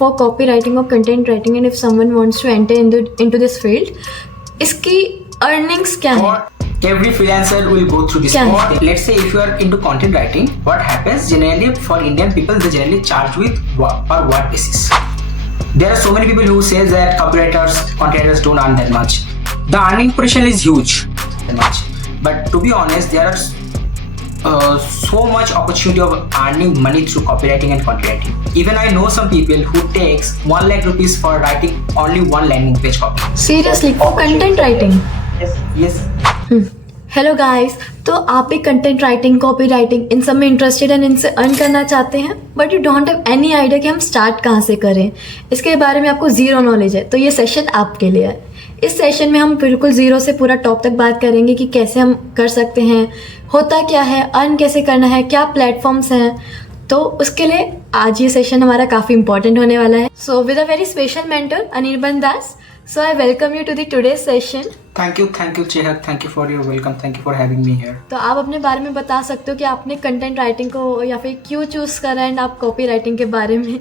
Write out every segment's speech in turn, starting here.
for copywriting or content writing, and if someone wants to enter into this field, इसकी earnings क्या है? Every freelancer will go through this. Let's say if you are into content writing, what happens generally for Indian people, they generally charge with per word basis. There are so many people who say that copywriters, content writers don't earn that much. The earning potential is huge, but to be honest, there are so much opportunity of earning money through copywriting and content writing. Even I know some people who takes 1 lakh rupees for writing only one landing page copy. Seriously, for content writing? Yes. Hello guys, तो आप भी content writing, copy writing in सब में interested and इनसे earn करना चाहते हैं, but you don't have any idea कि हम स्टार्ट कहाँ से करें, इसके बारे में आपको ज़ीरो नॉलेज है, तो ये सेशन आपके लिए है। इस सेशन में हम बिल्कुल ज़ीरो से पूरा टॉप तक बात करेंगे कि कैसे हम कर सकते हैं, होता क्या है, अर्न कैसे करना है, क्या प्लेटफॉर्म्स हैं। तो उसके लिए आज ये सेशन हमारा काफ़ी इंपॉर्टेंट होने वाला है। So with a very special mentor Anirban Das, so I welcome you to the today's session. Thank you Chehat, thank you for your welcome, thank you for having me here. तो आप अपने बारे में बता सकते हो कि आपने कंटेंट राइटिंग को या फिर क्यों चूज करा एंड आप कॉपी राइटिंग के बारे में?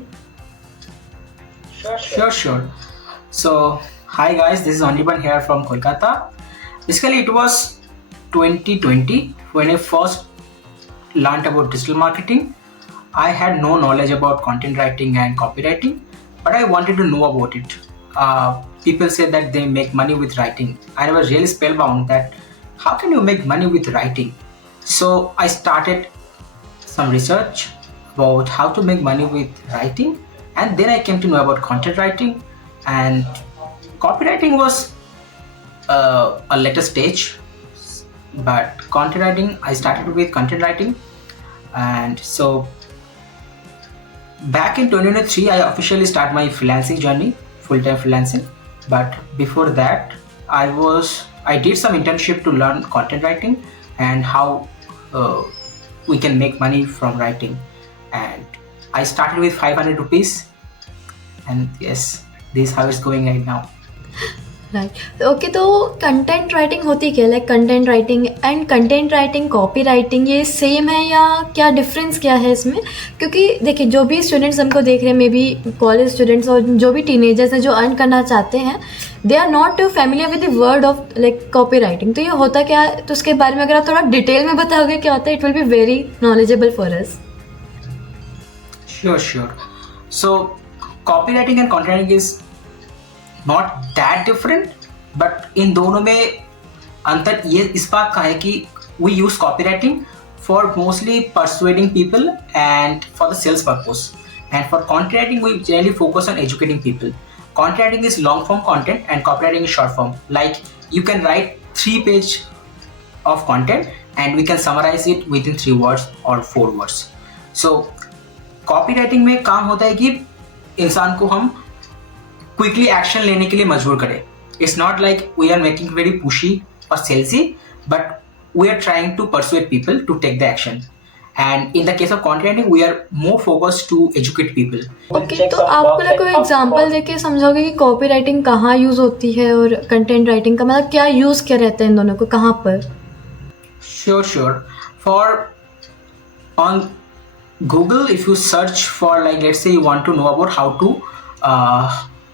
Sure. So hi guys, this is Anirban here from Kolkata. Basically it was 2020 when I first learned about digital marketing. I had no knowledge about content writing and copywriting, but I wanted to know about it. People say that they make money with writing. I was really spellbound that how can you make money with writing? So I started some research about how to make money with writing, and then I came to know about content writing, and copywriting was a later stage, but content writing, I started with content writing. And so back in 2023 I officially started my freelancing journey, full-time freelancing. But before that I did some internship to learn content writing and how we can make money from writing, and I started with 500 rupees, and yes, this is how it's going right now. Right, okay. तो content writing होती क्या, like content writing and content writing, copy writing, ये same है या क्या difference क्या है इसमें? क्योंकि देखिए, जो भी स्टूडेंट्स हमको देख रहे हैं, मे बी कॉलेज स्टूडेंट्स और जो भी टीनेजर्स हैं जो अर्न करना चाहते हैं, they are not familiar with the word of like copy writing. तो ये होता क्या है, तो उसके बारे में अगर आप थोड़ा डिटेल में बताओगे क्या होता है, it will be very knowledgeable for us. Sure. So copywriting and content writing is not that different, but इन दोनों में अंतर ये इस बात का है कि we use copywriting for mostly persuading people and for the sales purpose, and for content writing we generally focus on educating people. Content writing is long form content and copywriting is short form. Like you can write 3 pages of content and we can summarize it within 3 words or 4 words. So copywriting में काम होता है कि इंसान को हम quickly action लेने के लिए मजबूर करें. It's not like we are making very pushy और salesy, but we are trying to persuade people to take the action. And in the case of content writing we are more focused to educate people. Okay, तो आप ना कोई example देके समझोगे कि copy writing कहाँ use होती है और कंटेंट राइटिंग का मतलब क्या यूज क्या रहता है इन दोनों को, कहाँ पर? Sure. For on Google, if you search for, like, let's say you want to know about how to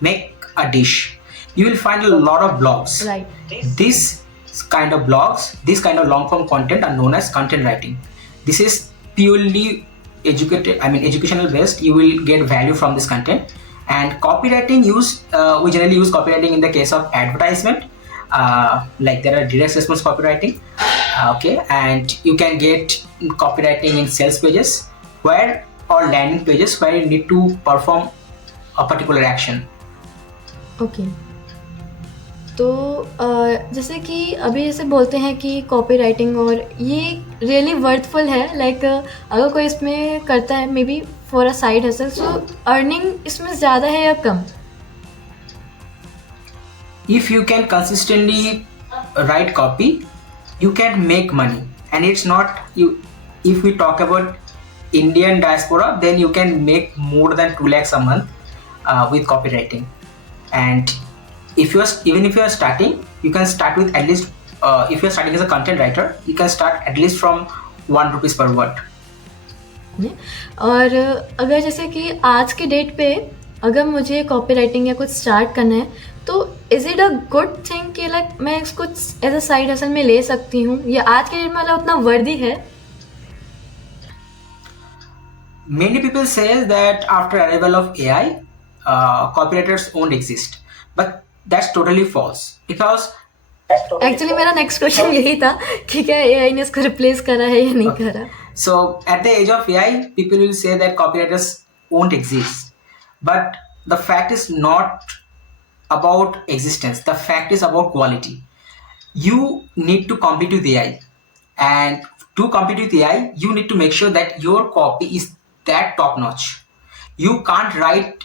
make a dish, you will find a lot of blogs. Right. This kind of blogs, this kind of long form content are known as content writing. This is purely educational based. You will get value from this content. And copywriting we generally use copywriting in the case of advertisement. Like there are direct response copywriting. Okay, and you can get copywriting in sales pages or landing pages where you need to perform a particular action. Okay, तो जैसे कि अभी जैसे बोलते हैं कि copy writing और ये रियली वर्थफुल है, लाइक अगर कोई इसमें करता है may be for a side hustle, so earning इसमें ज़्यादा है या कम? If you can consistently write copy, you can make money. And it's not if we talk about Indian diaspora, then you can make more than 2 lakhs a month with copywriting. And even if you are starting, you can start with at least if you are starting as a content writer, you can start at least from 1 rupees per word. और अगर जैसे कि आज के date पे अगर मुझे copy writing या कुछ स्टार्ट करना है तो is it a good thing कि लाइक मैं इसको एज अ साइड हसल में ले सकती हूँ, या आज के डेट में मतलब उतना वर्दी है? Many people say that after arrival of AI, copywriters won't exist, but that's totally false because actually मेरा नेक्स्ट क्वेश्चन यही था कि क्या एआई ने इसको रिप्लेस करा है या नहीं okay. करा. So at the age of AI, people will say that copywriters won't exist, but the fact is not about existence. The fact is about quality. You need to compete with AI, and to compete with AI, you need to make sure that your copy is that top notch. You can't write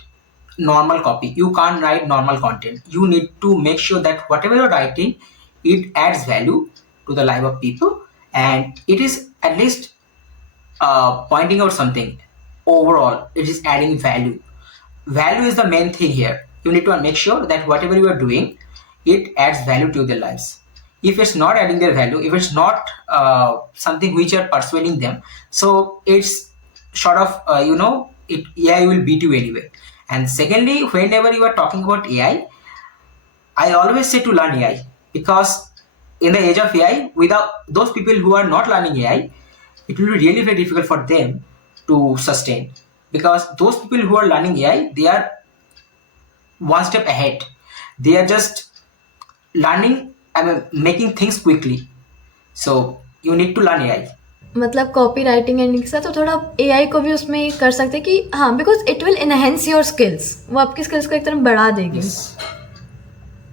normal copy, you can't write normal content. You need to make sure that whatever you're writing, it adds value to the life of people, and it is at least pointing out something. Overall, it is adding value. Value is the main thing here. You need to make sure that whatever you are doing, it adds value to their lives. If it's not adding their value, if it's not something which are persuading them, so it's sort of AI will beat you anyway. And secondly, whenever you are talking about AI, I always say to learn AI, because in the age of AI, without those people who are not learning AI, it will be really very difficult for them to sustain, because those people who are learning AI, they are one step ahead. They are just learning and making things quickly. So you need to learn AI. मतलब copy writing and के साथ तो थोड़ा AI को भी उसमें कर सकते हैं कि हाँ, because it will enhance your skills, वो आपकी स्किल्स को एक तरह बढ़ा देगी.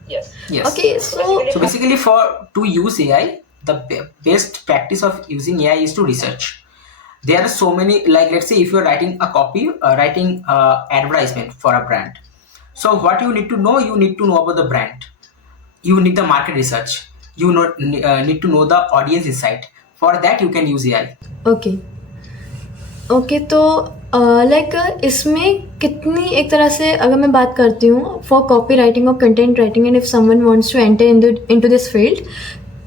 Yes. Okay, so Basically, for to use AI, the best practice of using AI is to research. There are so many, like let's say if you're writing a copy, writing advertisement for a brand. So what you need to know about the brand. You need the market research. You need to know the audience insight. For that, you can use AI. Okay तो like इसमें कितनी, एक तरह से अगर मैं बात करती हूँ फॉर कॉपी राइटिंग और content writing, and if someone wants to enter into this field,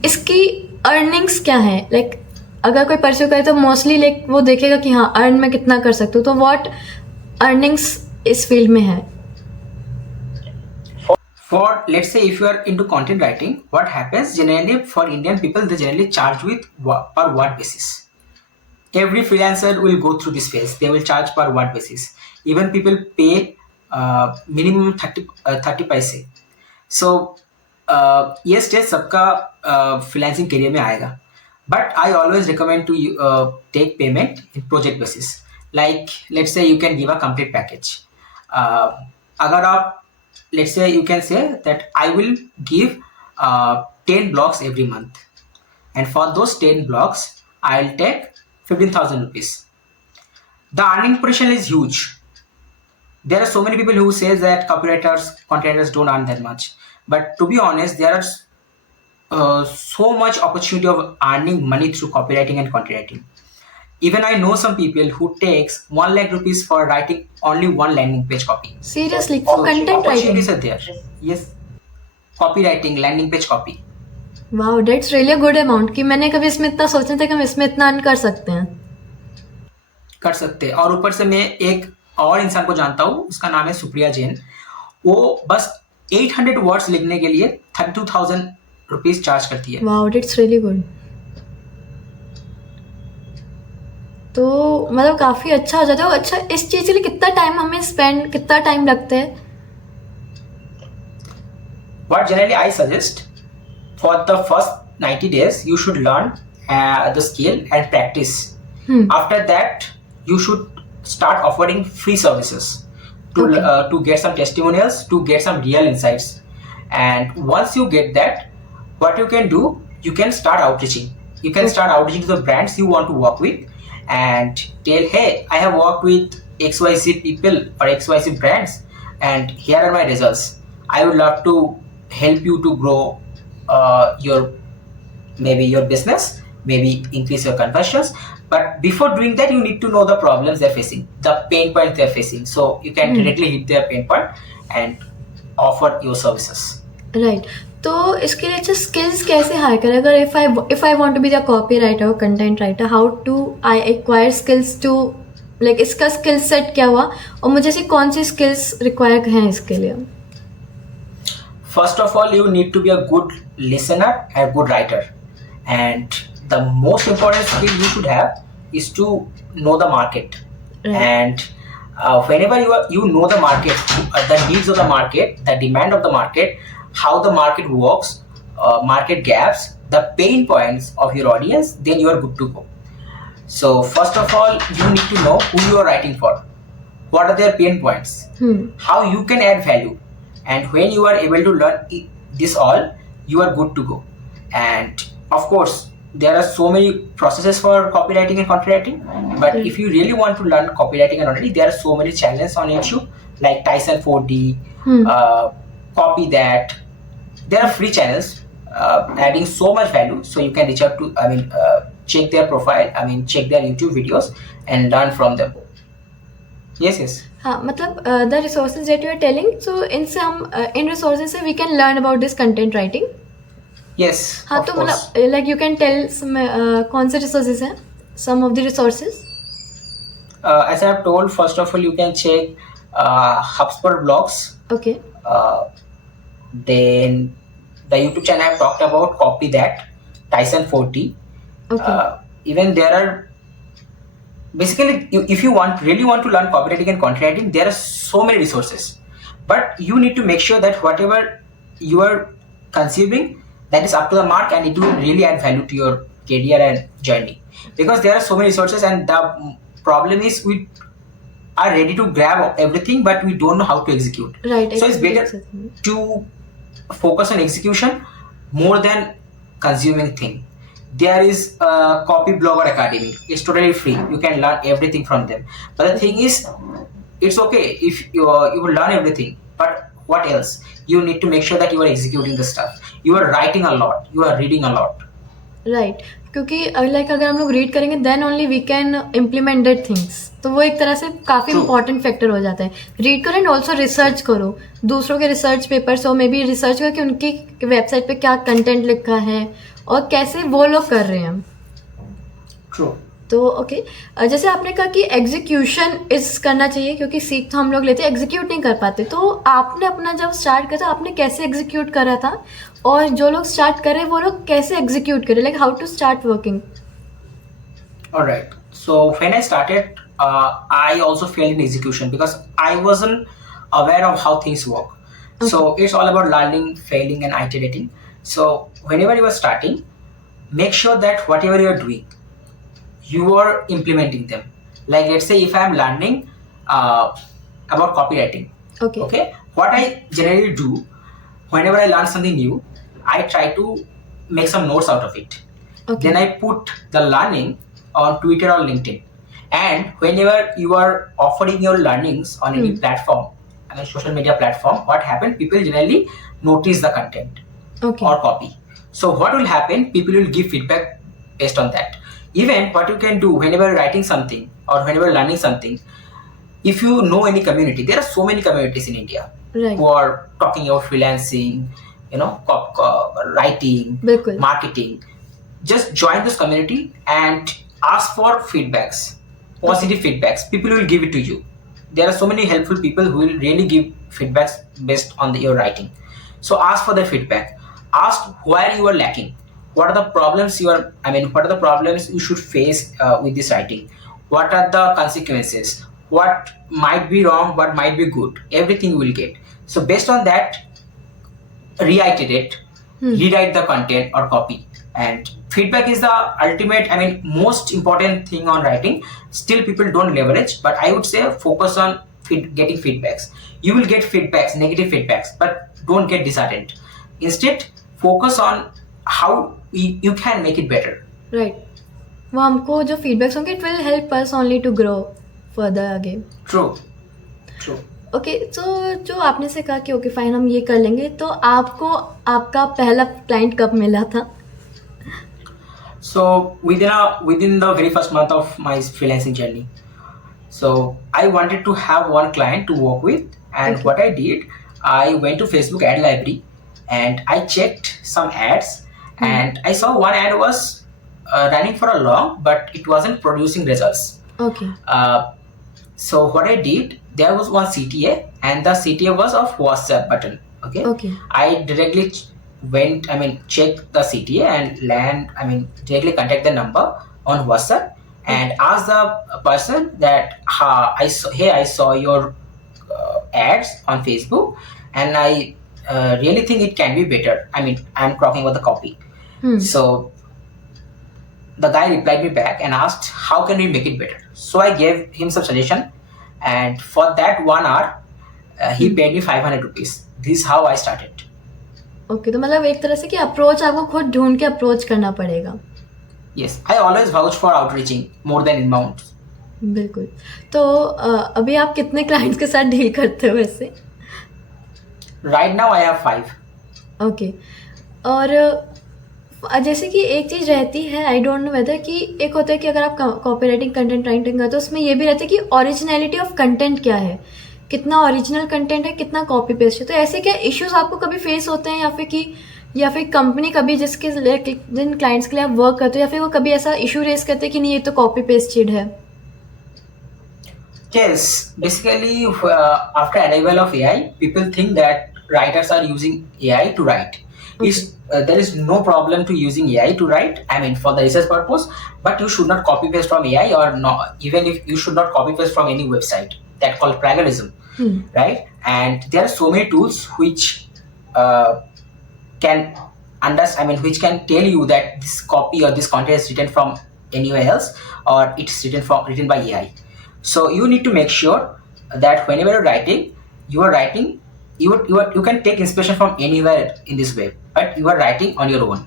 इसकी अर्निंग्स क्या है? लाइक अगर कोई परस्यू करे तो मोस्टली लाइक वो देखेगा कि हाँ अर्न मैं कितना कर सकती हूँ, तो व्हाट अर्निंग्स इस फील्ड में है? For let's say if you are into content writing, what happens generally for Indian people, they generally charge with per word basis. Every freelancer will go through this phase. They will charge per word basis. Even people pay minimum 30 paise. So yes, सबका freelancing career में आएगा. But I always recommend to take payment in project basis. Like let's say you can give a complete package. अगर आप let's say you can say that I will give 10 blocks every month, and for those 10 blocks I'll take 15,000 rupees. The earning potential is huge. There are so many people who say that copywriters, content don't earn that much, but to be honest, there are so much opportunity of earning money through copywriting and content writing. Even I know some people who takes 1 lakh rupees for writing only one landing page copy. Seriously, for content writing? Opportunities are there. Yes. Copywriting, landing page copy. Wow, that's really a good amount कि मैंने कभी इसमें इतना सोचा था कि हम इसमें इतना अर्न कर सकते हैं. कर सकते हैं. और ऊपर से मैं एक और इंसान को जानता हूँ, उसका नाम है सुप्रिया जैन. वो बस 800 वर्ड्स लिखने के लिए 32,000 रुपीज चार्ज करती है. Wow, that's really good. तो मतलब काफ़ी अच्छा हो जाता है. अच्छा, इस चीज़ के लिए कितना टाइम हमें स्पेंड, कितना टाइम लगता है? What generally I suggest, for the first 90 days, you should learn the skill and practice. After that, you should start offering free services to get some testimonials, to get some real insights. And once you get that, what you can do, you can start outreaching. You can start outreaching to the brands you want to work with and tell, hey, I have worked with XYZ people or XYZ brands, and here are my results. I would love to help you to grow your business, maybe increase your conversions. But before doing that, you need to know the problems they're facing, the pain points they're facing, so you can directly hit their pain point and offer your services. Right. तो इसके लिए अच्छा skills कैसे hire करें? अगर if I want to be the copy writer और content writer, how to I acquire skills to like इसका skill set क्या हुआ और मुझे ऐसी कौन सी स्किल्स रिक्वायर हैं इसके लिए? First of all, you need to be a good listener and good writer. And the most important skill you should have is to know the market. Right. And whenever you know the market, the needs of the market, the demand of the market, how the market works, market gaps, the pain points of your audience, then you are good to go. So first of all, you need to know who you are writing for. What are their pain points? How you can add value. And when you are able to learn this all, you are good to go. And of course, there are so many processes for copywriting and content writing. But if you really want to learn copywriting and content, there are so many channels on YouTube like Tyson 4D, Copy That. There are free channels adding so much value. So you can reach out to, check their profile, check their YouTube videos and learn from them. Yes. हाँ, मतलब the resources that you are telling, so इनसे हम इन resources से we can learn about this content writing. Yes. हाँ, तो मतलब like you can tell कौन से रिसोर्सेज हैं, some of the resources. As I have told, first of all, you can check HubSpot blogs. Okay. Then the YouTube channel I have talked about, Copy That, Tyson 40. Okay. Even there are basically, if you really want to learn copywriting and content writing, there are so many resources. But you need to make sure that whatever you are consuming, that is up to the mark and it will really add value to your career and journey. Because there are so many resources and the problem is we are ready to grab everything, but we don't know how to execute. Right. So it's better to focus on execution more than consuming thing. There is a Copy Blogger Academy. It's totally free. You can learn everything from them. But the thing is, it's okay if you will learn everything. But what else? You need to make sure that you are executing the stuff. You are writing a lot. You are reading a lot. Right. क्योंकि like अगर हम लोग read करेंगे then only we can implement that things, तो वो एक तरह से काफ़ी इंपॉर्टेंट फैक्टर हो जाता है. रीड करो एंड ऑल्सो रिसर्च करो, दूसरों के रिसर्च पेपर्स हो, मे बी रिसर्च करो कि उनकी वेबसाइट पे क्या कंटेंट लिखा है और कैसे वो लोग कर रहे हैं. True. तो ओके, जैसे आपने कहा कि एग्जीक्यूशन इस करना चाहिए क्योंकि सीख तो हम लोग लेते हैं, एग्जीक्यूट नहीं कर पाते. तो आपने अपना जब स्टार्ट किया था आपने कैसे एग्जीक्यूट करा था, और जो लोग स्टार्ट कर रहे हैं वो लोग कैसे एग्जीक्यूट करें, like how to start working? Alright. So when I started, I also failed in execution because I wasn't aware of how things work. Okay. So it's all about learning, failing, and iterating. So whenever you are starting, make sure that whatever you are doing, you are implementing them. Like let's say if I am learning about copywriting. Okay. What I generally do whenever I learn something new, I try to make some notes out of it. Okay. Then I put the learning on Twitter or LinkedIn. And whenever you are offering your learnings on any platform, a social media platform, what happens? People generally notice the content or copy. So what will happen? People will give feedback based on that. Even what you can do whenever you're writing something or whenever you're learning something, if you know any community, there are so many communities in India who are talking about freelancing, writing, marketing. Just join this community and ask for feedbacks, positive feedbacks. People will give it to you. There are so many helpful people who will really give feedbacks based on your writing. So ask for the feedback. Ask where you are lacking. What are the problems what are the problems you should face with this writing? What are the consequences? What might be wrong? What might be good? Everything you will get. So based on that, reiterate, rewrite the content or copy. And feedback is the ultimate, most important thing on writing. Still people don't leverage, but I would say focus on getting feedbacks. You will get feedbacks, negative feedbacks, but don't get disheartened. Instead, focus on how you can make it better. Right. वो हमको जो feedbacks होंगे, it will help us only to grow further again. True. Okay, तो जो आपने से कहा कि ओके फाइन हम ये कर लेंगे, तो आपको आपका पहला क्लाइंट कब मिला था? So within the very first month of my freelancing journey, so I wanted to have one client to work with, and what I did, I went to Facebook ad library and I checked some ads, and I saw one ad was running for a long, but it wasn't producing results. Okay. So what I did, there was one CTA, and the CTA was of WhatsApp button. Okay. Okay. I directly checked the CTA and directly contact the number on WhatsApp and ask the person that I saw your ads on Facebook, and I really think it can be better. I'm talking about the copy. So the guy replied me back and asked how can we make it better. So I gave him some suggestion, and for that 1 hour he paid me 500 rupees. This is how I started. Okay, तो मतलब एक तरह से कि approach आपको खुद ढूंढ के अप्रोच करना पड़ेगा. Yes, I always vouch for outreaching more than inbound. बिल्कुल. तो अभी आप कितने क्लाइंट्स के साथ डील करते हो वैसे? Right now I have 5. Okay. और जैसे कि एक चीज़ रहती है, आई डोंट नो वेदर, कि एक होता है कि अगर आप कॉपी राइटिंग कंटेंट राइटिंग करते हो, उसमें ये भी रहता है कि ओरिजिनलिटी ऑफ कंटेंट क्या है, कितना ओरिजिनल कंटेंट है, कितना कॉपी पेस्ट है. तो ऐसे क्या इश्यूज आपको कभी फेस होते हैं, या फिर कंपनी कभी जिन क्लाइंट्स के लिए आप वर्क करते हो, या फिर वो कभी ऐसा इशू रेस करते हैं कि नहीं ये तो कॉपी पेस्टेड है? Yes, basically after arrival of AI, people think that writers are using AI to write. There is no problem to using AI to write, for the research purpose, but you should not copy paste from AI, or not, even if you should not copy paste from any website. That's called plagiarism. Right? And there are so many tools which can which can tell you that this copy or this content is written from anywhere else, or it's written by AI. So you need to make sure that whenever you're writing, you can take inspiration from anywhere in this web, but you are writing on your own.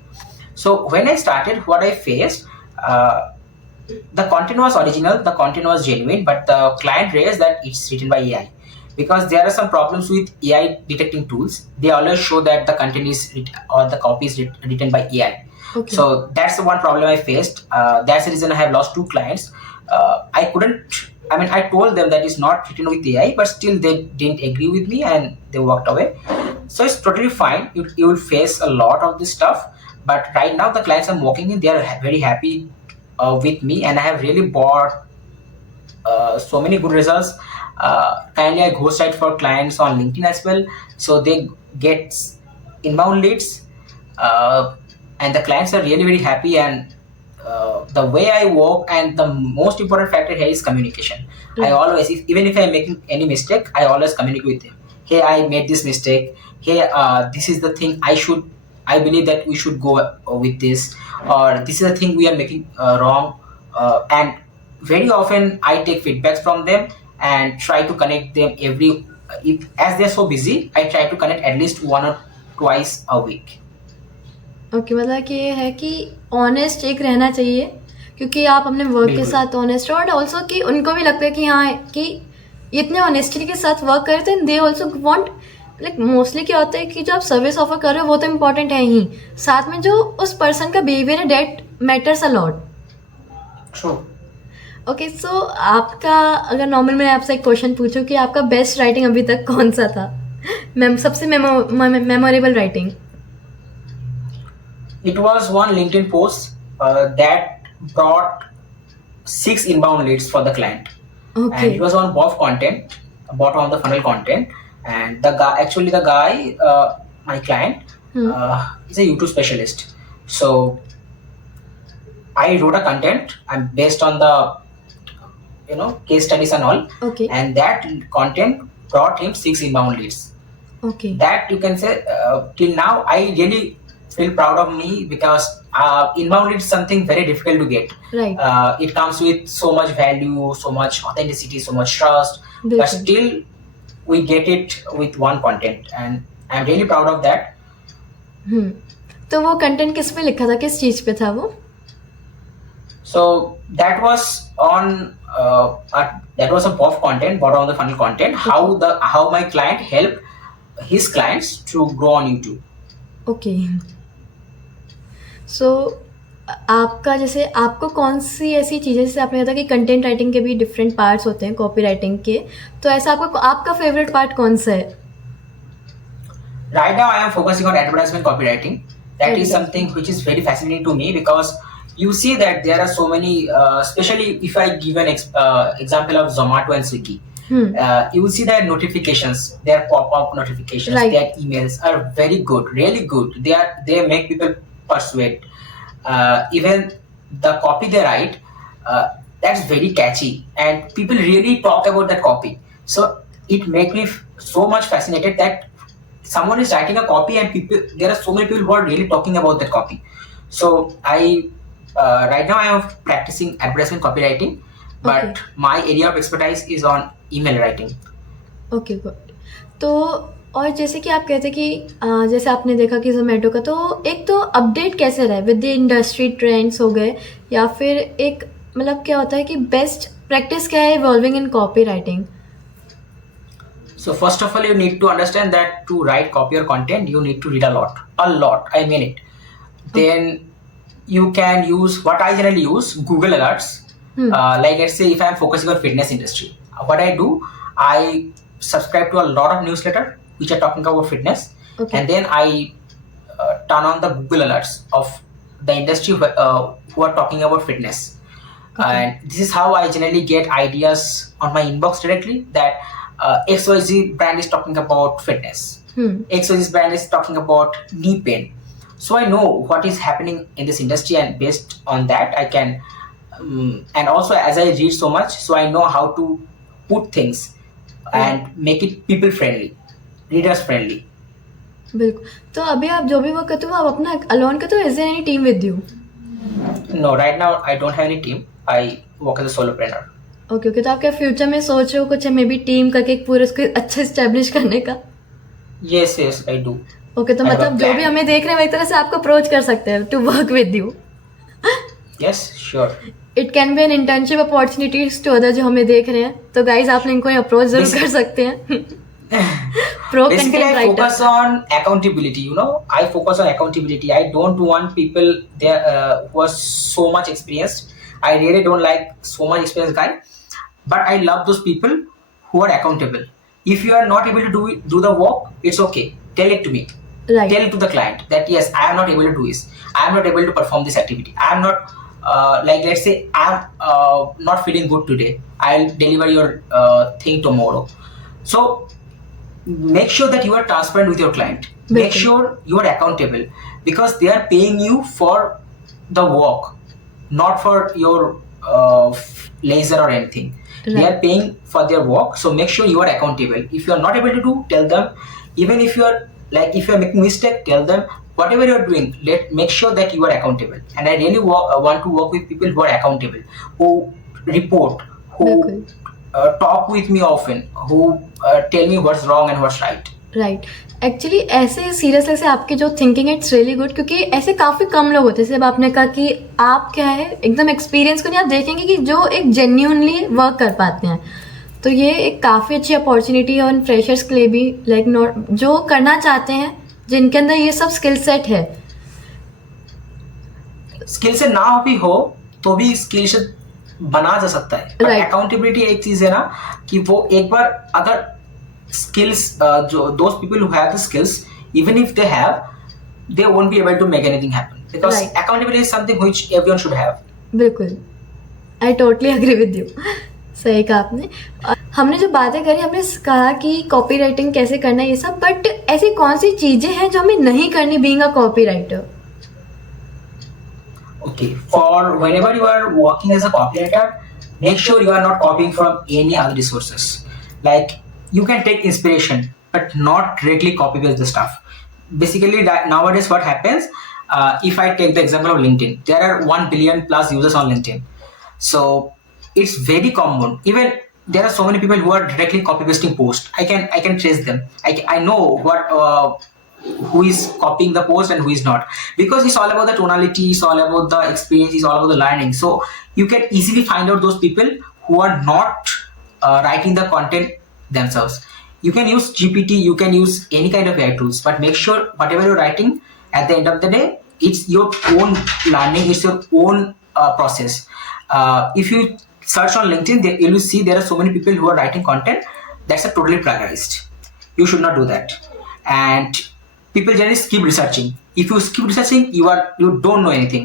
So when I started, what I faced, the content was original, the content was genuine, but the client raised that it's written by AI, because there are some problems with AI detecting tools. They always show that the content is or the copy is written by AI. Okay. So that's the one problem I faced. That's the reason I have lost 2 clients. I told them that it's not written with AI, but still they didn't agree with me and they walked away. So it's totally fine. You will face a lot of this stuff, but right now the clients I'm working with, they are very happy with me, and I have really bought so many good results. Currently I ghostwrite for clients on LinkedIn as well, so they get inbound leads, and the clients are really very happy. And the way I work, and the most important factor here is communication. I always, even if I'm making any mistake, I always communicate with them. Hey, I made this mistake. Hey, this is the thing I believe that we should go with this, or this is the thing we are making wrong. And very often I take feedbacks from them and try to connect them as they're so busy, I try to connect at least 1 or twice a week. Okay, मतलब कि ये है कि honest एक रहना चाहिए, क्योंकि आप अपने वर्क के साथ ऑनेस्ट हो, और ऑल्सो कि उनको भी लगता है कि हाँ, कि इतने ऑनेस्टी के साथ वर्क करते हैं. They also want, like mostly क्या होता है कि जो आप सर्विस ऑफर कर रहे हो वो तो इम्पॉर्टेंट है ही, साथ में जो उस पर्सन का बिहेवियर है, that matters a lot. Okay, so आपका, अगर नॉर्मल मैं आपसे एक क्वेश्चन पूछूं कि आपका बेस्ट राइटिंग अभी तक कौन सा था, सबसे memorable writing? It was one LinkedIn post that brought 6 inbound leads for the client. Okay. And it was on BOF content, bottom of the funnel content. And the guy, my client, is a YouTube specialist. So I wrote a content and based on the case studies and all. Okay. And that content brought him 6 inbound leads. Okay. That you can say till now I really feel proud of me, because inbound is something very difficult to get. Right. It comes with so much value, so much authenticity, so much trust. But still we get it with one content, and I'm really proud of that. तो वो content किस पे लिखा था, किस चीज पे था वो? So that was on that was a BOF content, bottom of the funnel content. Okay. How my client helped his clients to grow on YouTube. Okay. So आपका, जैसे आपको कौन सी ऐसी चीज़ें, जैसे आपने कहा कि कंटेंट राइटिंग के भी डिफरेंट पार्ट्स होते हैं कॉपी राइटिंग के, तो ऐसा आपका फेवरेट पार्ट कौन सा है? Right now I am focusing on advertisement copywriting. That is something which is very fascinating to me, because you see that there are so many, especially if I give an example of Zomato and Swiggy. You will see their notifications, their pop-up notifications, Right. their emails are very good, really good. They make people persuade. Even the copy they write, that's very catchy, and people really talk about that copy. So it makes me so much fascinated that someone is writing a copy, and people, there are so many people who are really talking about that copy. So I right now I am practicing advertisement copywriting, but Okay. my area of expertise is on email writing. Okay good. तो और जैसे कि आप कहते कि जैसे आपने देखा कि ज़ोमैटो का, तो एक तो अपडेट कैसे रहे विद द इंडस्ट्री ट्रेंड्स हो गए, या फिर एक मतलब क्या होता है कि बेस्ट प्रैक्टिस क्या है evolving in copy writing? So first of all, you need to understand that to write copy or content, you need to read a lot, a lot. I mean it. Then you can use what I generally use, Google alerts. Like let's say if I'm focusing on fitness industry, what I do, I subscribe to a lot of newsletter which are talking about fitness, Okay. and then I turn on the Google alerts of the industry who are talking about fitness. Okay. And this is how I generally get ideas on my inbox directly, that XYZ brand is talking about fitness. XYZ brand is talking about knee pain. So I know what is happening in this industry, and based on that I can and also as I read so much, so I know how to put things and make it people friendly, readers friendly. बिल्कुल। तो अभी आप जो भी work करते हो, आप अपना अलोन करते हो, is there any team with you? No, right now I don't have any team. I work as a solopreneur. Okay okay. तो आप क्या फ्यूचर में सोच रहे हो कुछ मे बी टीम करके एक पूरा उसको अच्छा इस्टेब्लिश करने का? Yes, yes, I do. Okay, तो I have a मतलब जो भी plan. हमें देख रहे हैं वो एक तरह से आपको अप्रोच कर सकते हैं to work with you. Yes, sure. It can be an internship opportunities to other जो हमें देख रहे हैं, तो गाइज आप इनको अप्रोच जरूर Basic- कर सकते हैं। Pro Basically, content I focus writer. on accountability. I focus on accountability. I don't want people there who are so much experienced. I really don't like so much experienced guy. But I love those people who are accountable. If you are not able to do the work, it's okay. Tell it to me. Right. Tell it to the client that yes, I am not able to do this. I am not able to perform this activity. I am not like let's say I am not feeling good today. I'll deliver your thing tomorrow. So make sure that you are transparent with your client. Make Bilkul. sure you are accountable, because they are paying you for the work, not for your laser or anything. They Right. are paying for their work, so make sure you are accountable. If you are not able to do, tell them. Even if you are if you are making mistake, tell them. Whatever you are doing, make sure that you are accountable. And I really want to work with people who are accountable, who report, who बिल्कुल। talk with me often, who tell me what's wrong and what's right. Right. Actually ऐसे seriously से आपकी जो thinking it's really good, क्योंकि ऐसे काफ़ी कम लोग होते हैं। जैसे आपने कहा कि आप क्या है एकदम एक्सपीरियंस को नहीं, आप देखेंगे कि जो एक जेन्यूनली वर्क कर पाते हैं, तो ये एक काफ़ी अच्छी अपॉर्चुनिटी है और फ्रेशर्स के लिए भी, लाइक नॉट जो करना चाहते हैं जिनके अंदर ये सब स्किल सेट है। स्किल से ना भी हो तो भी स्किल से बना जा सकता है। Right. अकाउंटेबिलिटी एक चीज है ना, कि वो एक बार अगर skills जो those people who have the skills, even if they have, they won't be able to make anything happen, because Right. accountability is something which everyone should have. बिल्कुल, I totally agree with you. सही कहा आपने। हमने जो बातें करी, हमने कहा कि कॉपी राइटिंग कैसे करना है ये सब, बट ऐसी कौन सी चीज़ें हैं जो हमें नहीं करनी being a copy writer? Okay, for whenever you are working as a copywriter, make sure you are not copying from any other resources. Like, you can take inspiration, but not directly copy paste the stuff. Basically, nowadays what happens, if I take the example of LinkedIn, there are 1 billion plus users on LinkedIn. So it's very common. Even there are so many people who are directly copy pasting posts. I can trace them. I know what who is copying the post and who is not, because it's all about the tonality, it's all about the experience, it's all about the learning. So you can easily find out those people who are not writing the content themselves. You can use GPT, you can use any kind of AI tools, but make sure whatever you're writing, at the end of the day, it's your own learning, it's your own process. If you search on LinkedIn, you will see there are so many people who are writing content that's a totally plagiarized. You should not do that. And people generally skip researching. If you skip researching, you don't know anything.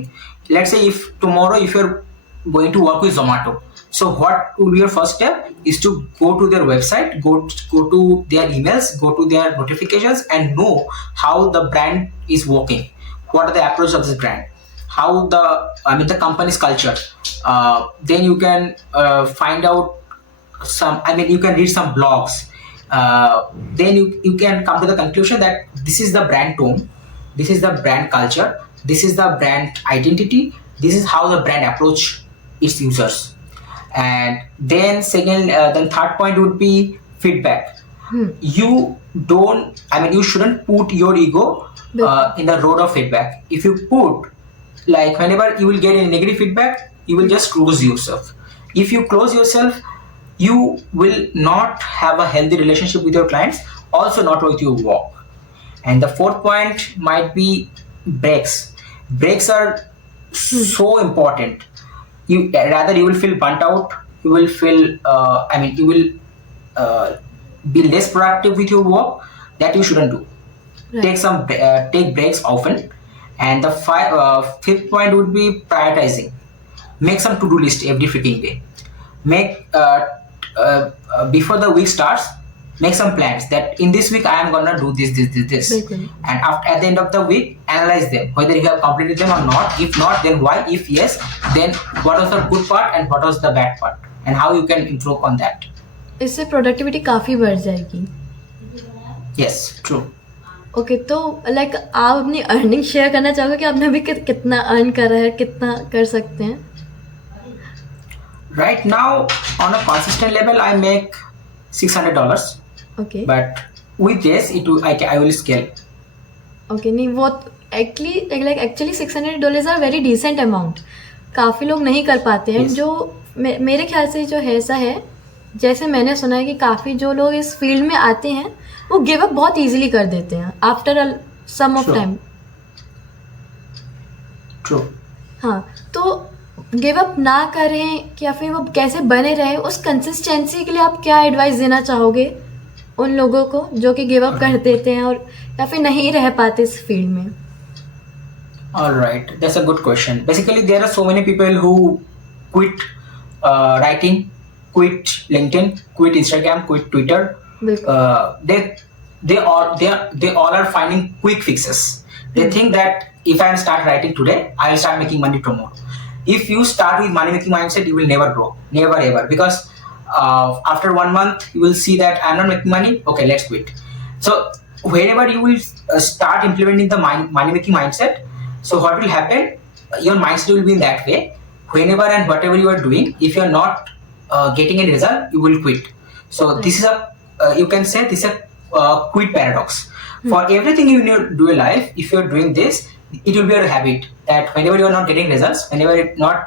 let's say if tomorrow if you're going to work with Zomato, so what will be your first step is to go to their website, go to their emails, go to their notifications, and know how the brand is working, what are the approach of this brand, how the company's culture. Then you can find out you can read some blogs. Then you can come to the conclusion that this is the brand tone, this is the brand culture, this is the brand identity, this is how the brand approach its users. And then then third point would be feedback. You shouldn't put your ego in the road of feedback. If you put, like, whenever you will get a negative feedback, you will just close yourself. If you close yourself, you will not have a healthy relationship with your clients, also not with your work. And the fourth point might be breaks. Breaks are so important. You will feel burnt out, you will feel you will be less productive with your work. That you shouldn't do. Right. Take breaks often. And the fifth point would be prioritizing. Make some to-do list every freaking day. Make before the week starts, make some plans that in this week I am gonna do this. Exactly. And at the end of the week, analyze them, whether you have completed them or not. If not, then why? If yes, then what was the good part and what was the bad part, and how you can improve on that. इससे productivity काफ़ी बढ़ जाएगी. Yes, true. Okay, तो like आप अपनी earning share करना चाहोगे कि आपने अभी कितना अर्न करा है, कितना कर सकते हैं? Right now, on a consistent level, I make $600. Okay. But with this, I will scale. Okay, नहीं वो actually $600 are very decent amount. काफ़ी लोग नहीं कर पाते हैं. Yes. जो मेरे ख्याल से जो है ऐसा है, जैसे मैंने सुना है कि काफ़ी जो लोग इस फील्ड में आते हैं वो गिव अप बहुत इजीली कर देते हैं after some of time. True. हाँ, तो गिव अप ना करें या फिर वो कैसे बने रहे, उस कंसिस्टेंसी के लिए आप क्या एडवाइस देना चाहोगे उन लोगों को जो कि गिव अप कर देते हैं और या फिर नहीं रह पाते इस फील्ड में? Alright, that's a good question. Basically, there are so many people who quit writing, quit LinkedIn, quit Instagram, quit Twitter. They all are finding quick fixes. They think that if I start writing today, I will start making money tomorrow. If you start with money making mindset, you will never grow, never ever, because after 1 month you will see that I'm not making money. Okay, let's quit. So wherever you will start implementing the money making mindset, so what will happen? Your mindset will be in that way. Whenever and whatever you are doing, if you are not getting a result, you will quit. So this is you can say this is a quit paradox. For everything you do in life, if you are doing this, it will be a habit that whenever you are not getting results, whenever you're not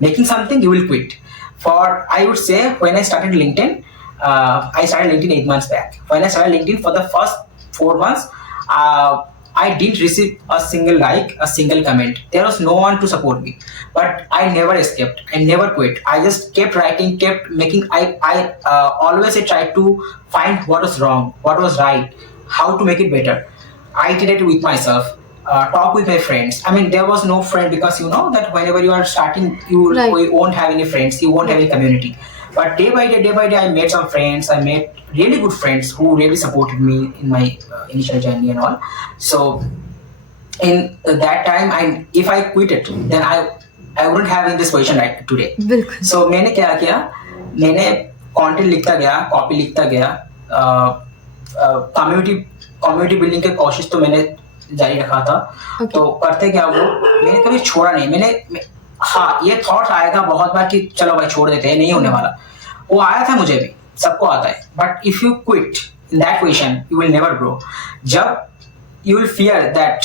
making something, you will quit. I would say, when I started LinkedIn, I started LinkedIn 8 months back. When I started LinkedIn, for the first 4 months, I didn't receive a single like, a single comment. There was no one to support me. But I never escaped. I never quit. I just kept writing, kept making. I always tried to find what was wrong, what was right, how to make it better. I did it with myself. Talk with my friends. I mean, there was no friend, because you know that whenever you are starting, you won't have any friends, you won't have any community. But day by day, I made some friends. I made really good friends who really supported me in my initial journey and all. So in that time, if I quit it, then I wouldn't have in this position right today. So मैंने क्या किया? मैंने content लिखता गया, copy लिखता गया, community building के कोशिश तो मैंने जारी रखा था. तो करते क्या वो, मैंने कभी छोड़ा नहीं. हाँ, ये थॉट आएगा बहुत बार कि चलो भाई छोड़ देते हैं, नहीं होने वाला. वो आया था मुझे भी, सबको आता है. But if you quit in that position, you will never grow. जब you will fear that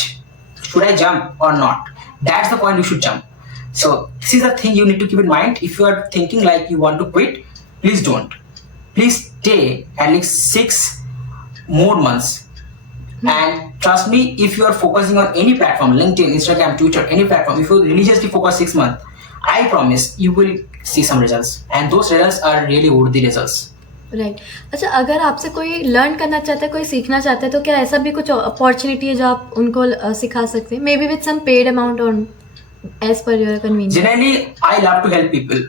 should I jump or not, that's the point you should jump. So this is the thing you need to keep in mind. If you are thinking like you want to quit, please don't. Please stay at least 6 more months. And trust me, if you are focusing on any platform, LinkedIn, Instagram, Twitter, any platform, if you religiously focus 6 months, I promise you will see some results. And those results are really worthy results. Right. अच्छा, अगर आपसे कोई learn करना चाहता है, कोई सीखना चाहता है, तो क्या ऐसा भी कुछ अपॉर्चुनिटी है जो आप उनको सिखा सकते हैं, maybe with some paid amount on as per your convenience? Generally, I love to help people.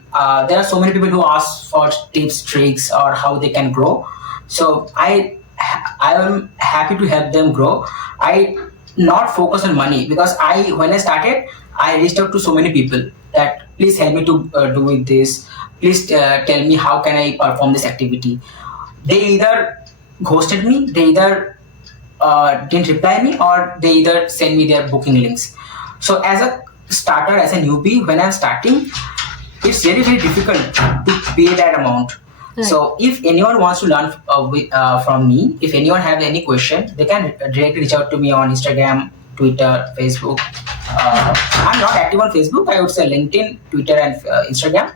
There are so many people who ask for tips, tricks, or how they can grow. So I am happy to help them grow. I not focus on money because when I started, I reached out to so many people that please help me to do with this. Please tell me how can I perform this activity. They either ghosted me, they either didn't reply me, or they either send me their booking links. So as a starter, as a newbie, when I'm starting, it's very very difficult to pay that amount. Right. So if anyone wants to learn from me, if anyone have any question, they can directly reach out to me on Instagram, Twitter, Facebook. I'm not active on Facebook. I would say LinkedIn, Twitter, and Instagram.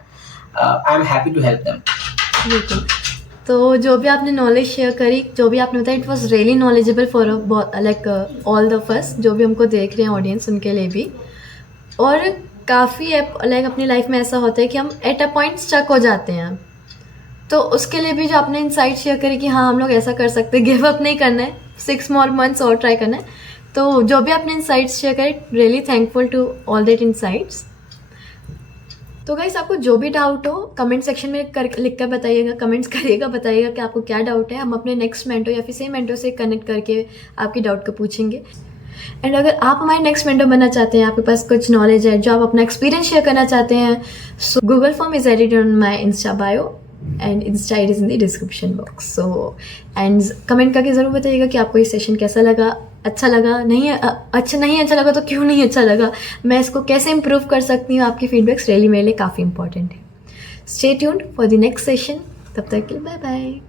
I'm happy to help them. बिल्कुल। तो जो भी आपने knowledge share करी, जो भी आपने बताया, it was really knowledgeable for like all the first जो भी हमको देख रहे हैं ऑडियंस, उनके लिए भी। और काफ़ी लाइक अपनी लाइफ में ऐसा होता है कि हम एट अ पॉइंट स्टक हो जाते हैं, तो उसके लिए भी जो आपने इनसाइट शेयर करी कि हाँ हम लोग ऐसा कर सकते हैं, गिव अप नहीं करना है, 6 more months और ट्राई करना है। तो जो भी आपने इनसाइट्स शेयर करी, really thankful to all that insights. तो गाइस, आपको जो भी डाउट हो कमेंट सेक्शन में लिख कर बताइएगा, कमेंट्स करिएगा, बताइएगा कि आपको क्या डाउट है। हम अपने नेक्स्ट मेंटो या फिर सेम मेंटो से कनेक्ट करके आपकी डाउट को पूछेंगे। एंड अगर आप हमारे नेक्स्ट मेंटो बनना चाहते हैं, आपके पास कुछ नॉलेज है, जो आप अपना एक्सपीरियंस शेयर करना चाहते हैं, सो Google form is edited on my Insta bio and Insta it is in the description box. So and comment करके ज़रूर बताइएगा कि आपको ये सेशन कैसा लगा, अच्छा लगा, नहीं अच्छा लगा तो क्यों नहीं अच्छा लगा, मैं इसको कैसे इम्प्रूव कर सकती हूँ। आपकी फीडबैक्स रियली मेरे लिए काफ़ी इंपॉर्टेंट है। Stay tuned for the next session. तब तक के लिए बाय बाय।